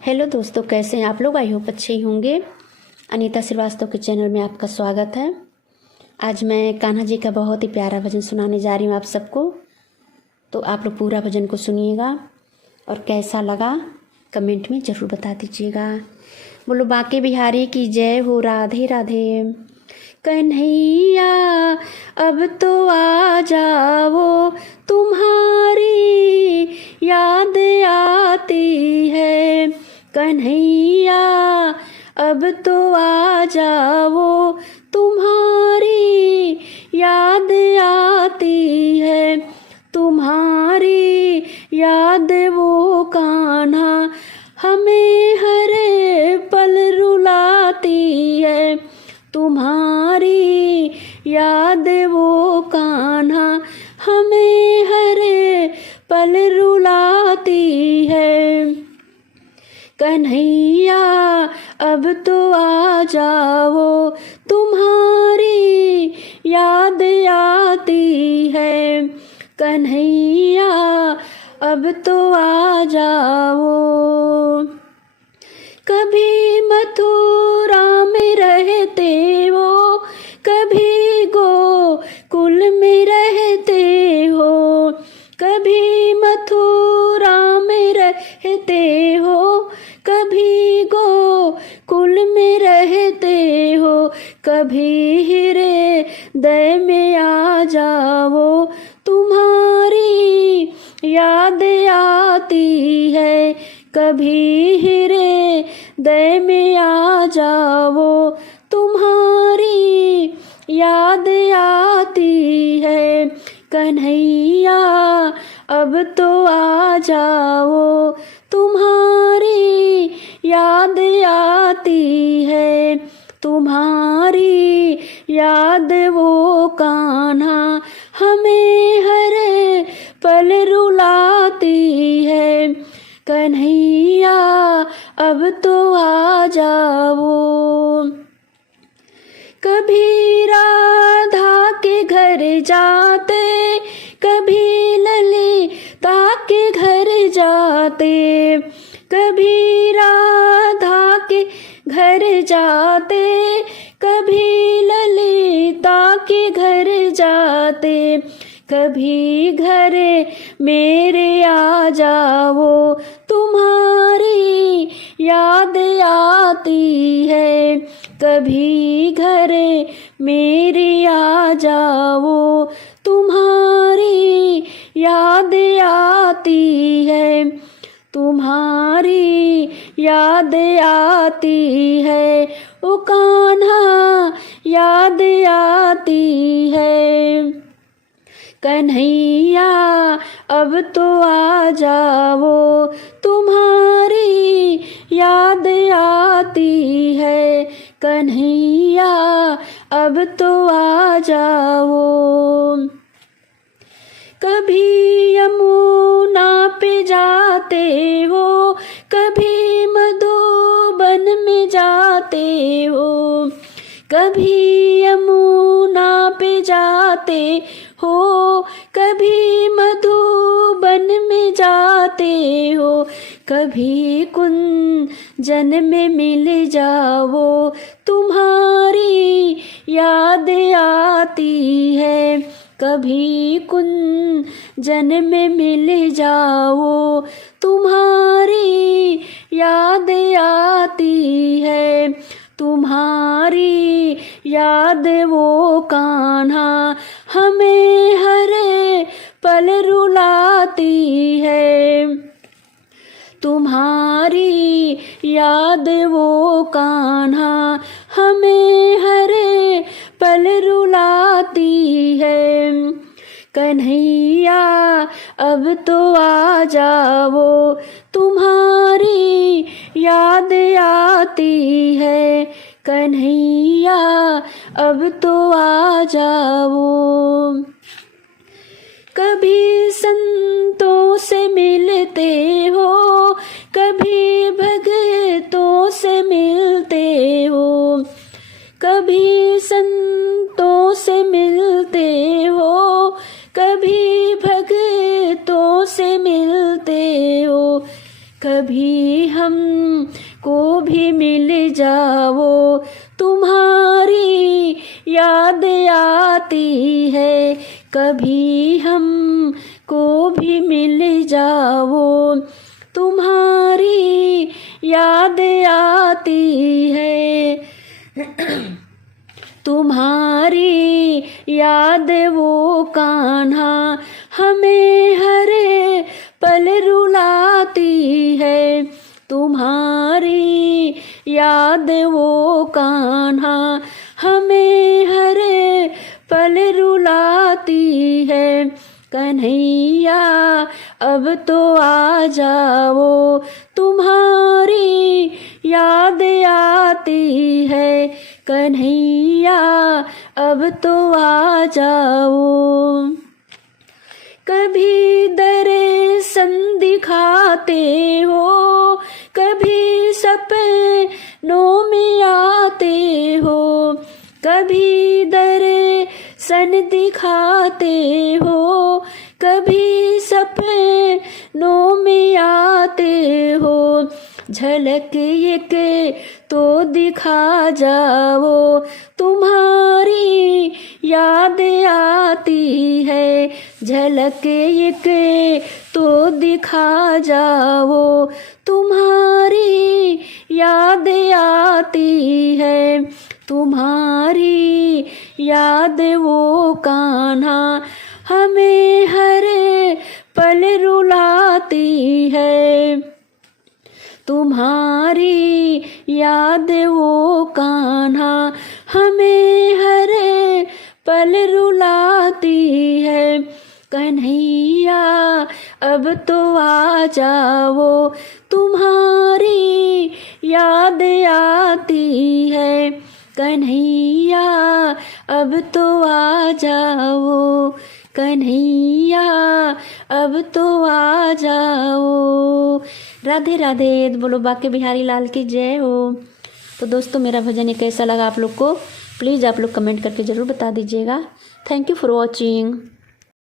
Hello दोस्तों, कैसे हैं आप लोग। आई होप अच्छे ही होंगे। अनीता श्रीवास्तव के चैनल में आपका स्वागत है। आज मैं कान्हा जी का बहुत ही प्यारा भजन सुनाने जा रही हूँ आप सबको। तो आप लोग पूरा भजन को सुनिएगा और कैसा लगा कमेंट में ज़रूर बता दीजिएगा। बोलो बांके बिहारी की जय हो। राधे राधे। कन्हैया अब तो आ जाओ, तुम्हारी याद आती है। कन्हैया अब तो आ जाओ, तुम्हारी याद आती है। तुम्हारी याद वो कान्हा हमें हर पल रुलाती है। तुम्हारी याद वो कान्हा हमें हर पल रुलाती है। कन्हैया अब तो आ जाओ, तुम्हारी याद आती है। कन्हैया अब तो आ जाओ। कभी मथुरा में रहते हो, कभी गोकुल में रहते हो। कभी मथुरा में रहते हो, कभी गोकुल में रहते हो। कभी हृदय में आ जाओ, तुम्हारी याद आती है। कभी हृदय में आ जाओ, तुम्हारी याद आती है। कन्हैया अब तो आ जाओ, तुम्हारी याद आती है। तुम्हारी याद वो कान्हा हमें हर पल रुलाती है। कन्हैया अब तो आ जाओ। कभी राधा के घर जाते, कभी ललिता के घर जाते। कभी राधा के घर जाते, कभी ललिता के घर जाते। कभी घर मेरे आ जाओ, तुम्हारी याद आती है। कभी घर मेरे आ जाओ, तुम्हारी याद आती है। तुम्हारी याद आती है। ओ कान्हा याद आती है। कन्हैया अब तो आ जाओ, तुम्हारी याद आती है। कन्हैया अब तो आ जाओ। कभी यमुना पे जाते हो, कभी मधुबन में जाते हो। कभी यमुना पे जाते हो, कभी मधुबन में जाते हो। कभी कुंजन में मिल जाओ, तुम्हारी याद आती है। कभी कुंजन में मिल जाओ, तुम्हारी याद आती है। तुम्हारी याद वो कान्हा हमें हर पल रुलाती है। तुम्हारी याद वो कान्हा हमें हर पल रुलाती है। कन्हैया अब तो आ जाओ, तुम्हारी याद आती है। कन्हैया अब तो आ जाओ। कभी संतों से मिलते हो, कभी भगतों से मिलते हो। कभी संतों से मिलते हो, कभी भगतों से मिलते हो। कभी हम को भी मिल जाओ, तुम्हारी याद आती है। कभी हम को भी मिल जाओ, तुम्हारी याद आती है। तुम्हारी याद वो कान्हा हमें हर पल रुलाती है। तुम्हारी याद वो कान्हा हमें हर पल रुलाती है। कन्हैया अब तो आ जाओ, तुम्हारी याद आती है। कन्हैया अब तो आ जाओ। कभी दर्शन दिखाते हो, कभी सपनों में आते हो। कभी दर्शन दिखाते हो, कभी सपनों में आते हो। झलक एक तो दिखा जाओ, तुम्हारी याद आती है। झलक एक तो दिखा जाओ, तुम्हारी याद आती है। तुम्हारी याद वो कान्हा हमें हर पल रुलाती है। तुम्हारी याद वो कान्हा हमें हर पल रुलाती है। कन्हैया अब तो आ जाओ, तुम्हारी याद आती है। कन्हैया अब तो आ जाओ, कन्हैया अब तो आ जाओ। राधे राधे। बोलो बाके बिहारी लाल की जय हो। तो दोस्तों मेरा भजन ये कैसा लगा आप लोग को, प्लीज़ आप लोग कमेंट करके ज़रूर बता दीजिएगा। Thank you for watching.